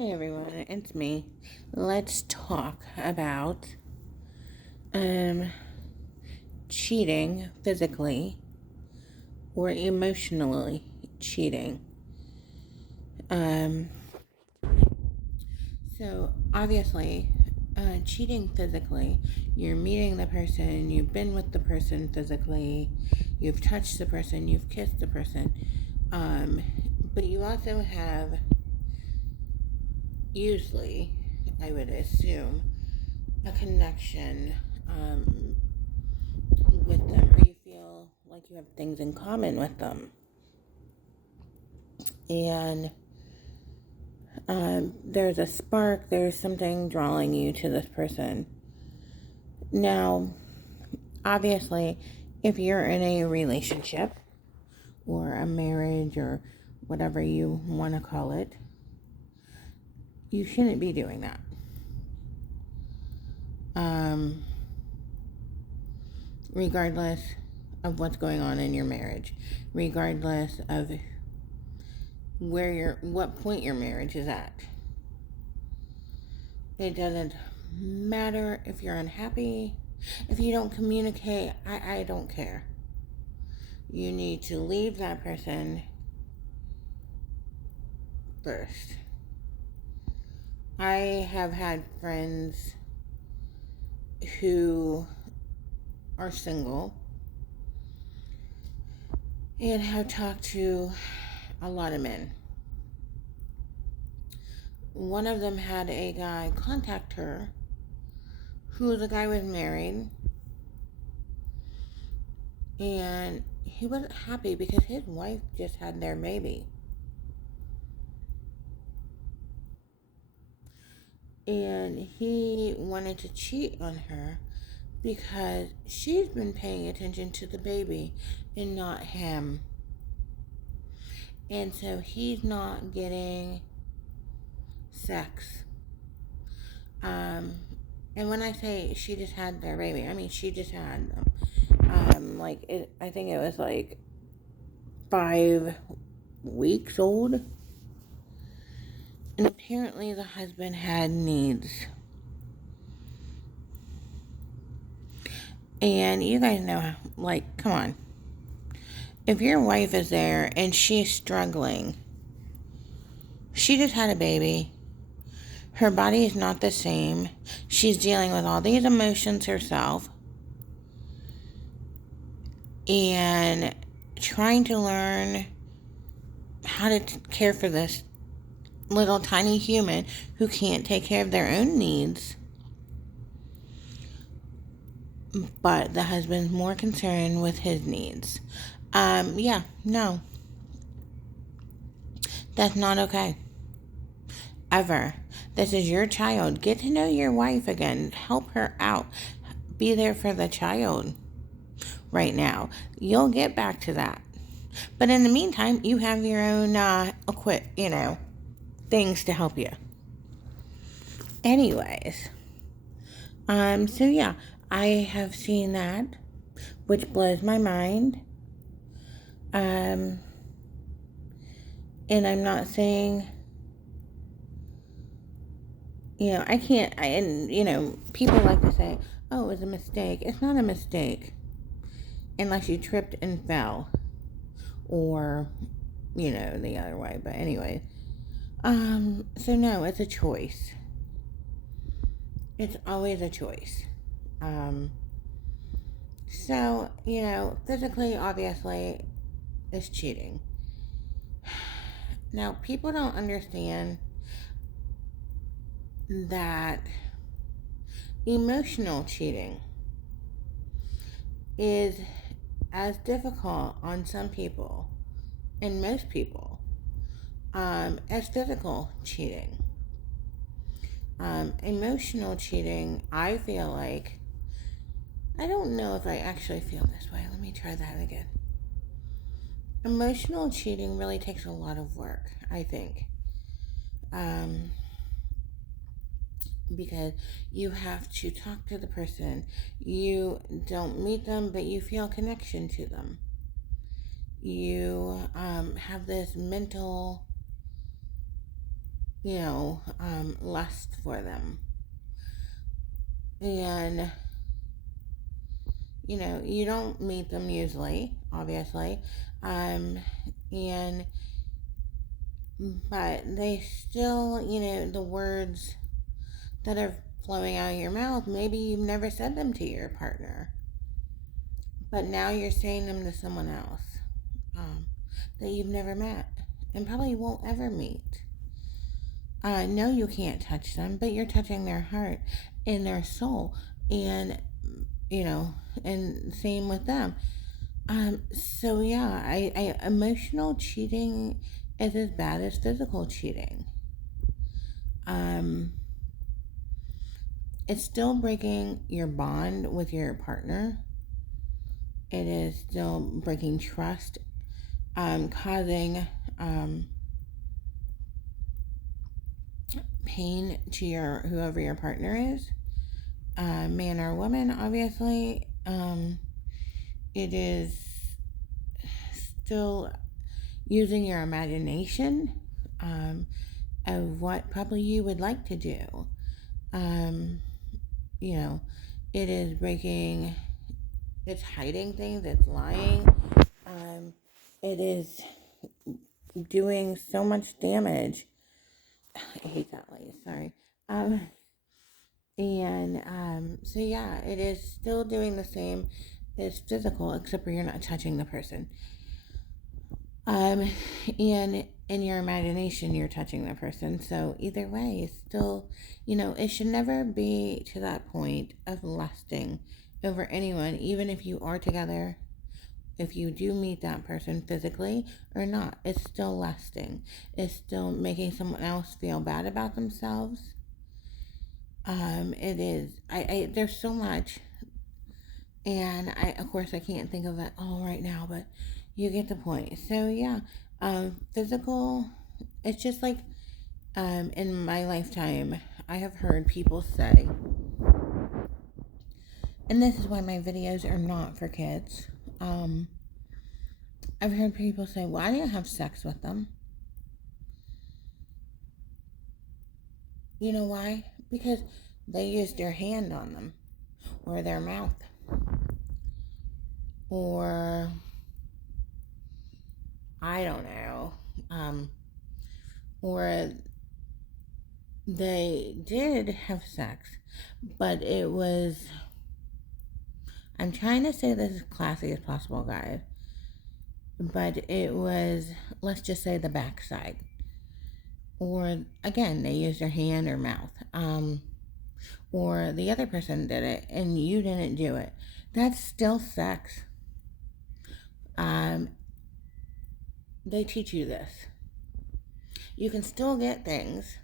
Hey everyone, it's me. Let's talk about um cheating physically or emotionally cheating. Um so obviously cheating physically, you're meeting the person, you've been with the person physically, you've touched the person, you've kissed the person. Um but you also have usually, I would assume, a connection with them, or you feel like you have things in common with them. And there's a spark, there's something drawing you to this person. Now, obviously, if you're in a relationship or a marriage or whatever you want to call it, you shouldn't be doing that. Um, Regardless of what's going on in your marriage, regardless of what point your marriage is at. It doesn't matter if you're unhappy, if you don't communicate, I don't care. You need to leave that person first. I have had friends who are single and have talked to a lot of men. One of them had a guy contact her who the guy was married, and he wasn't happy because his wife just had their baby. And he wanted to cheat on her because she's been paying attention to the baby and not him. And so he's not getting sex. And when I say she just had their baby, I mean she just had them. I think it was like 5 weeks old. And apparently the husband had needs. And you guys know, like, come on. If your wife is there and she's struggling, she just had a baby. Her body is not the same. She's dealing with all these emotions herself. And trying to learn how to care for this little tiny human who can't take care of their own needs. But the husband's more concerned with his needs. No. That's not okay. Ever. This is your child. Get to know your wife again. Help her out. Be there for the child right now. You'll get back to that. But in the meantime, you have your own things to help you. Anyways. So yeah, I have seen that, which blows my mind. And I'm not saying, I can't, people like to say, oh, it was a mistake. It's not a mistake. Unless you tripped and fell. Or, the other way. But anyway. So no, it's a choice. It's always a choice. So, physically, obviously, is cheating. Now, people don't understand that emotional cheating is as difficult on some people and most people as physical cheating. Emotional cheating, I feel like, I don't know if I actually feel this way. Let me try that again. Emotional cheating really takes a lot of work, I think. Because you have to talk to the person. You don't meet them, but you feel connection to them. You have this mental lust for them. And, you don't meet them usually, obviously. Um, and, but they still, the words that are flowing out of your mouth, maybe you've never said them to your partner, but now you're saying them to someone else that you've never met and probably won't ever meet. No, you can't touch them, but you're touching their heart and their soul, and you know, and same with them. So yeah, emotional cheating is as bad as physical cheating. Um, it's still breaking your bond with your partner. It is still breaking trust, causing pain to whoever your partner is, man or woman. Obviously, it is still using your imagination of what probably you would like to do. Um, you know, it is breaking, it's hiding things, it's lying. It is doing so much damage. I hate that light, sorry. So yeah, it is still doing the same as physical, except for you're not touching the person. And in your imagination, you're touching the person. So either way, it's still, it should never be to that point of lusting over anyone, even if you are together. If you do meet that person physically or not, it's still lusting. It's still making someone else feel bad about themselves. It is. There's so much, and of course, I can't think of it all right now, but you get the point. So yeah, physical. It's just like, in my lifetime, I have heard people say, and this is why my videos are not for kids. I've heard people say, "Well, I didn't have sex with them." You know why? Because they used their hand on them, or their mouth, or I don't know, or they did have sex, but it was, I'm trying to say this as classy as possible, guys, but it was, let's just say, the backside. Or again, they used their hand or mouth. Or the other person did it and you didn't do it. That's still sex. They teach you this. You can still get things.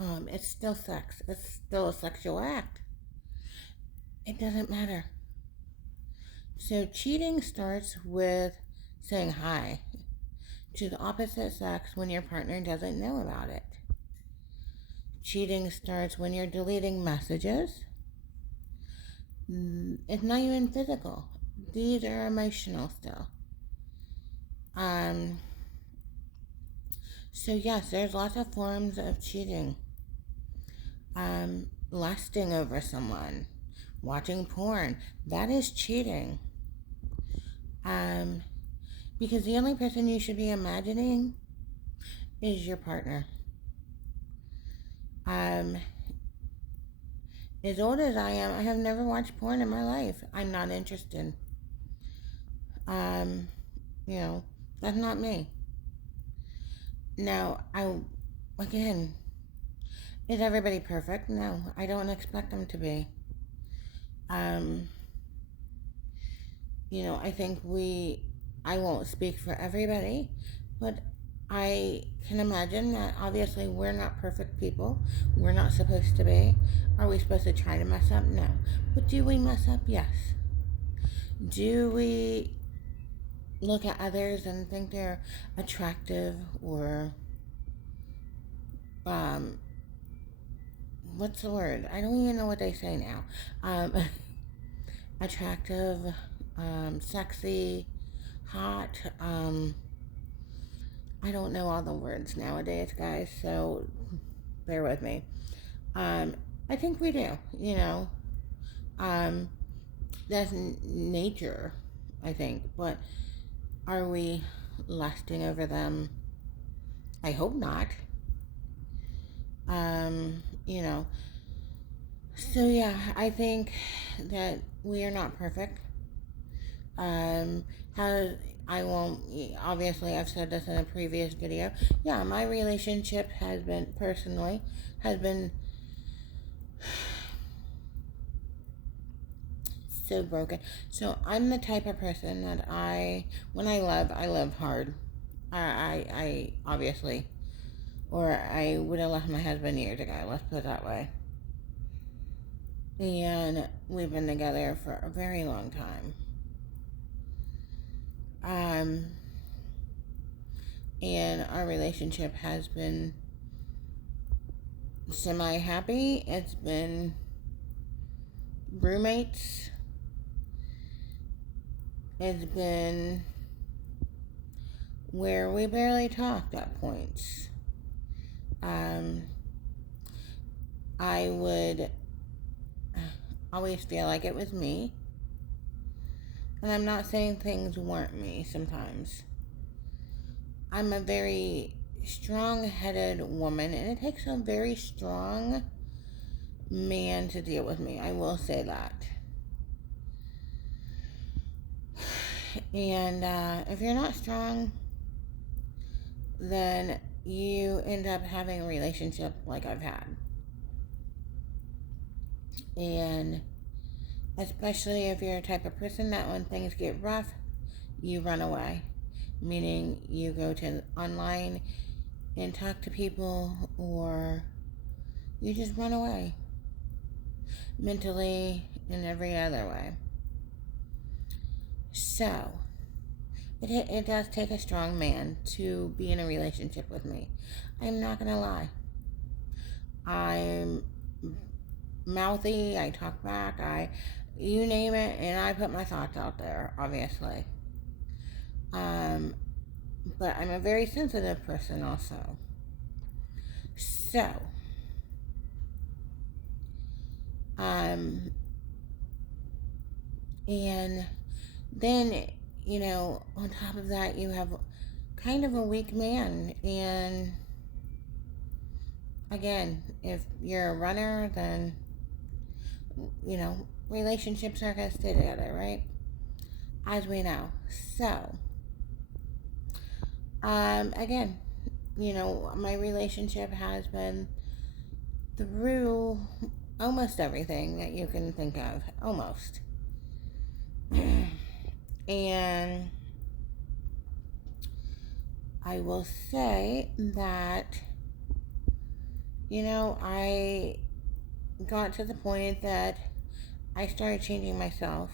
It's still sex. It's still a sexual act. It doesn't matter. So cheating starts with saying hi to the opposite sex when your partner doesn't know about it. Cheating starts when you're deleting messages. It's not even physical. These are emotional still. So yes, there's lots of forms of cheating. Lusting over someone, watching porn, that is cheating. Because the only person you should be imagining is your partner. As old as I am, I have never watched porn in my life. I'm not interested. That's not me. Now, again, is everybody perfect? No, I don't expect them to be. I think I won't speak for everybody, but I can imagine that obviously we're not perfect people. We're not supposed to be. Are we supposed to try to mess up? No. But do we mess up? Yes. Do we look at others and think they're attractive, or what's the word? I don't even know what they say now. Attractive, sexy, hot, I don't know all the words nowadays, guys, so bear with me. I think we do, you know. Um, that's nature, I think. But are we lusting over them? I hope not. You know. So yeah, I think that we are not perfect. Um, how I won't. Obviously, I've said this in a previous video. Yeah, my relationship has been personally has been so broken. So I'm the type of person that when I love hard. I obviously, or I would have left my husband years ago. Let's put it that way. And we've been together for a very long time. And our relationship has been semi-happy. It's been roommates. It's been where we barely talked at points. I would always feel like it was me. And I'm not saying things weren't me sometimes. I'm a very strong-headed woman, and it takes a very strong man to deal with me. I will say that. And if you're not strong, then you end up having a relationship like I've had. And especially if you're a type of person that when things get rough, you run away. Meaning you go to online and talk to people, or you just run away. Mentally and every other way. So, it does take a strong man to be in a relationship with me. I'm not going to lie. I'm mouthy, I talk back, you name it, and I put my thoughts out there, obviously. But I'm a very sensitive person also. So, and then, you know, on top of that, you have kind of a weak man. And again, if you're a runner, then, you know, relationships are going to stay together, right? As we know. So, again, you know, my relationship has been through almost everything that you can think of. Almost. And I will say that, you know, I got to the point that I started changing myself.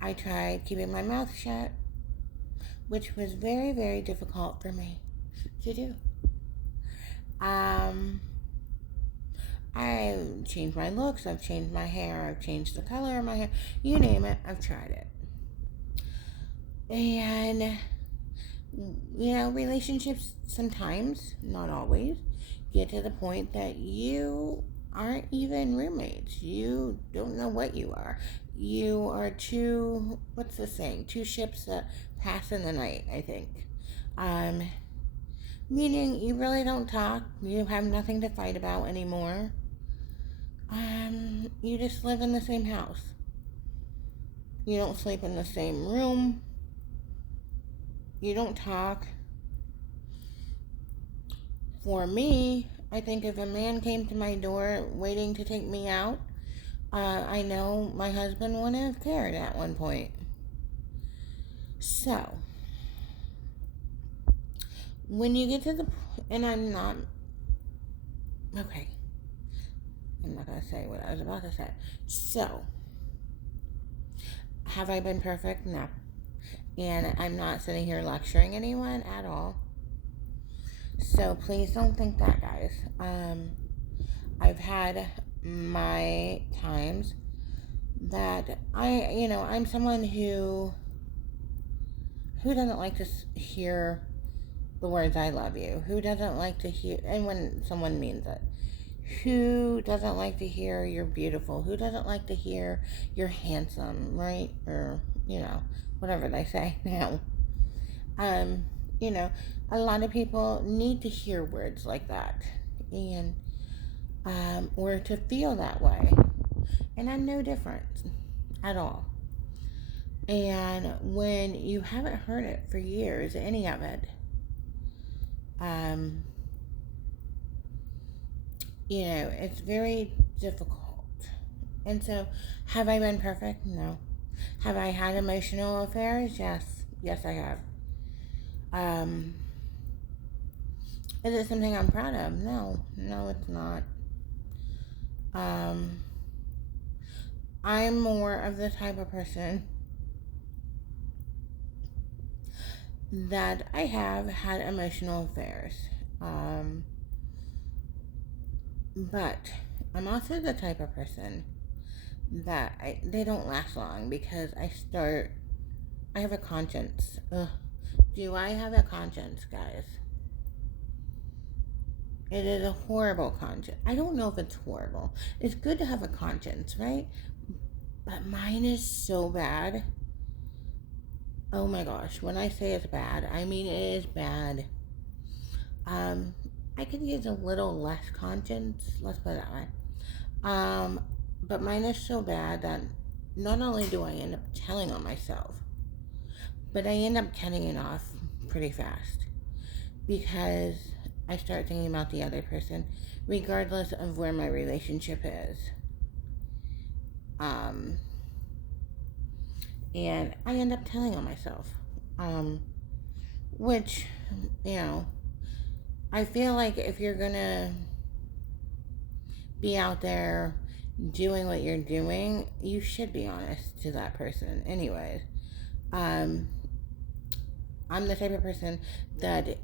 I tried keeping my mouth shut, which was very, very difficult for me to do. I've changed my looks, I've changed my hair, I've changed the color of my hair, you name it, I've tried it. And, you know, relationships sometimes, not always, get to the point that you aren't even roommates. You don't know what you are. You are two, what's the saying? Two ships that pass in the night, I think. Meaning you really don't talk. You have nothing to fight about anymore. You just live in the same house. You don't sleep in the same room. You don't talk. For me, I think if a man came to my door waiting to take me out, I know my husband wouldn't have cared at one point. So, when you get to the, and I'm not going to say what I was about to say. So, have I been perfect? No. And I'm not sitting here lecturing anyone at all. So please don't think that, guys. I've had my times that I'm someone who doesn't like to hear the words I love you? Who doesn't like to hear, and when someone means it, who doesn't like to hear you're beautiful? Who doesn't like to hear you're handsome, right? Or, whatever they say now. Um, you know, a lot of people need to hear words like that, and or to feel that way. And I'm no different at all. And when you haven't heard it for years, any of it, um, it's very difficult. And so, have I been perfect? No. Have I had emotional affairs? Yes. Yes, I have. Um, is it something I'm proud of? No. No, it's not. Um, I'm more of the type of person that I have had emotional affairs. But I'm also the type of person that they don't last long because I have a conscience. Ugh. Do I have a conscience, guys? It is a horrible conscience. I don't know if it's horrible. It's good to have a conscience, right? But mine is so bad. Oh my gosh. When I say it's bad, I mean it is bad. I could use a little less conscience. Let's put it that way. But mine is so bad that not only do I end up telling on myself, but I end up cutting it off pretty fast because I start thinking about the other person, regardless of where my relationship is. And I end up telling on myself, which, I feel like if you're gonna be out there doing what you're doing, you should be honest to that person. Anyways, I'm the type of person that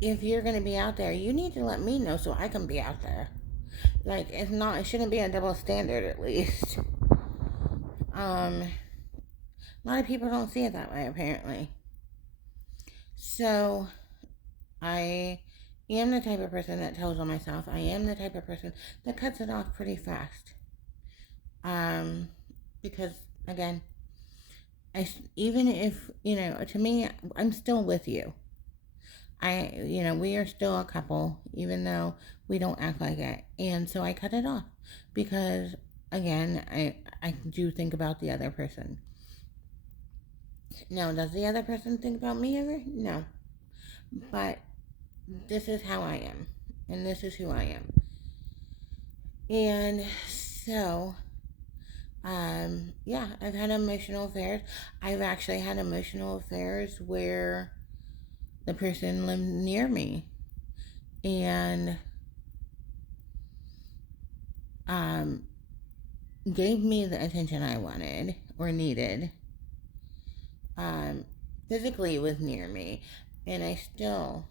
if you're gonna be out there, you need to let me know so I can be out there. Like, it shouldn't be a double standard at least. A lot of people don't see it that way, apparently. So, I am the type of person that tells on myself. I am the type of person that cuts it off pretty fast. Because, again, even if, to me, I'm still with you. We are still a couple, even though we don't act like it. And so I cut it off because, again, I do think about the other person. Now, does the other person think about me ever? No. But this is how I am, and this is who I am. And so, I've had emotional affairs. I've actually had emotional affairs where the person lived near me and gave me the attention I wanted or needed. Physically was near me, and I still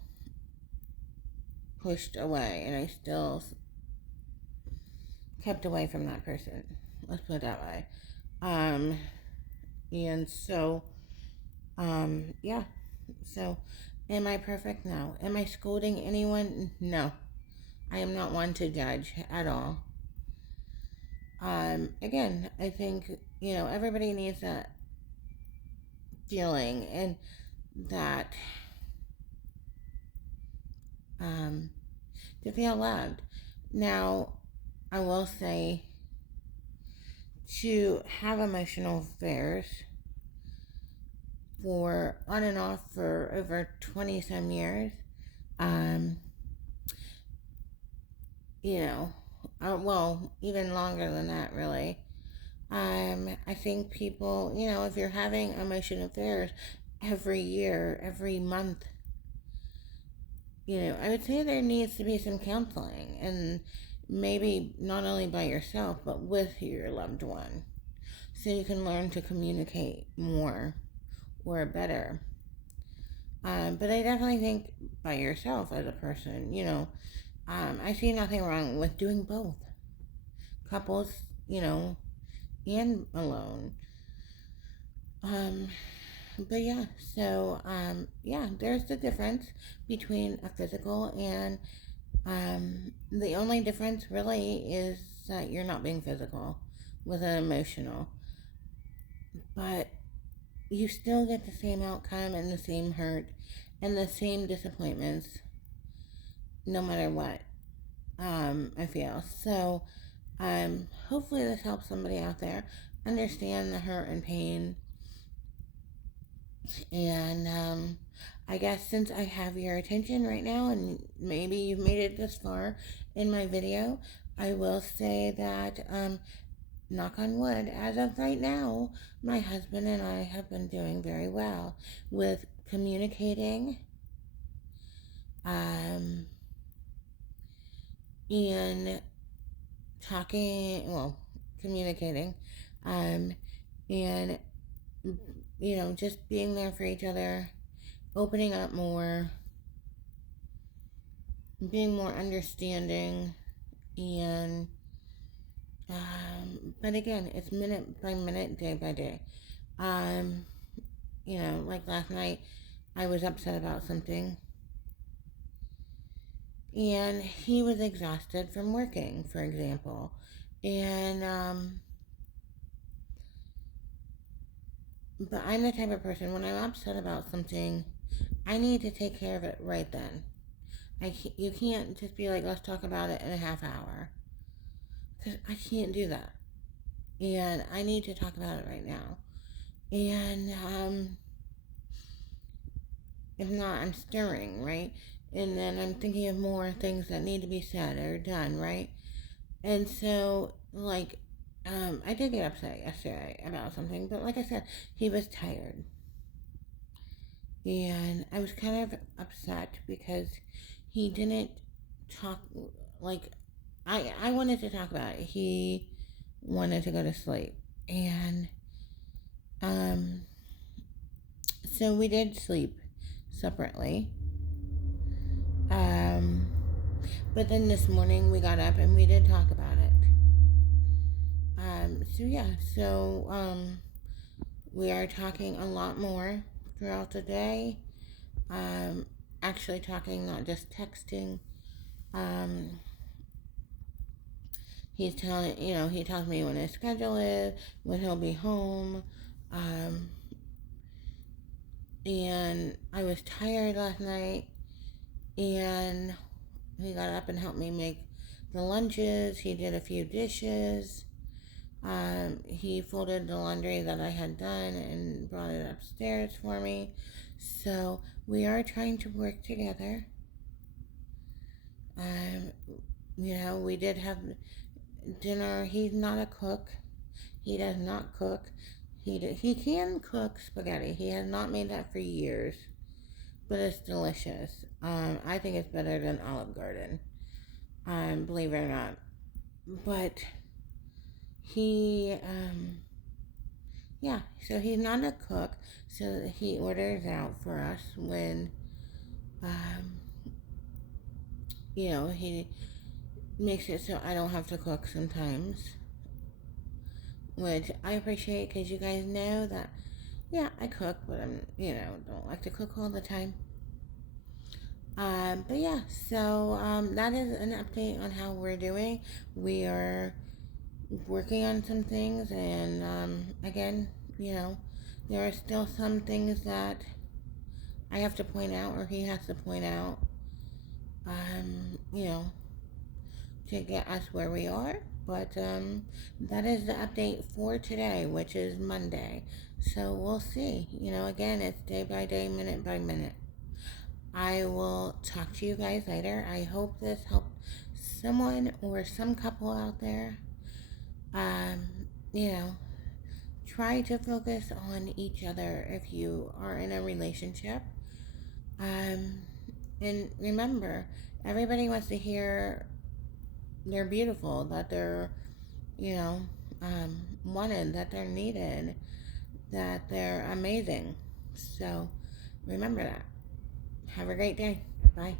pushed away, and I still kept away from that person. Let's put it that way. And so, yeah. So, am I perfect? No. Am I scolding anyone? No. I am not one to judge at all. Again, I think, everybody needs that feeling and that, to feel loved. Now, I will say to have emotional affairs for on and off for over 20 some years, well, even longer than that, really. I think people, if you're having emotional affairs every year, every month, I would say there needs to be some counseling, and maybe not only by yourself, but with your loved one, so you can learn to communicate more or better. But I definitely think by yourself as a person, I see nothing wrong with doing both. Couples, and alone. but yeah, so yeah, there's the difference between a physical and the only difference really is that you're not being physical with an emotional, but you still get the same outcome and the same hurt and the same disappointments no matter what. I feel so. Hopefully this helps somebody out there understand the hurt and pain. And I guess since I have your attention right now, and maybe you've made it this far in my video, I will say that knock on wood, as of right now, my husband and I have been doing very well with communicating um, and talking, well, communicating, um, and, just being there for each other, opening up more, being more understanding, and, but again, it's minute by minute, day by day. Um, like last night, I was upset about something, and he was exhausted from working, for example. And, but I'm the type of person, when I'm upset about something, I need to take care of it right then. You can't just be like, let's talk about it in a half hour. Because I can't do that. And I need to talk about it right now. And if not, I'm stirring, right? And then I'm thinking of more things that need to be said or done, right? And so, like, I did get upset yesterday about something, but like I said, he was tired. And I was kind of upset because he didn't talk, like, I wanted to talk about it. He wanted to go to sleep. And, um, so we did sleep separately. Um, but then this morning we got up and we did talk about it. So yeah, so, we are talking a lot more throughout the day. Um, Actually talking, not just texting. Um, he tells me when his schedule is, when he'll be home. Um, and I was tired last night, and he got up and helped me make the lunches. He did a few dishes. He folded the laundry that I had done and brought it upstairs for me. So we are trying to work together. Um, we did have dinner. He's not a cook. He does not cook. He can cook spaghetti. He has not made that for years, but it's delicious. I think it's better than Olive Garden. Believe it or not. But he, yeah. So he's not a cook. So he orders out for us when, um, he makes it so I don't have to cook sometimes, which I appreciate because you guys know that, yeah, I cook, but don't like to cook all the time. But yeah, so that is an update on how we're doing. We are working on some things, and again, there are still some things that I have to point out, or he has to point out, um, you know, to get us where we are. But that is the update for today, which is Monday. So we'll see. Again, it's day by day, minute by minute. I will talk to you guys later. I hope this helped someone or some couple out there. Um, you know, Try to focus on each other if you are in a relationship. Um, and remember, everybody wants to hear they're beautiful, that they're, you know, wanted, that they're needed, that they're amazing. So remember that. Have a great day. Bye.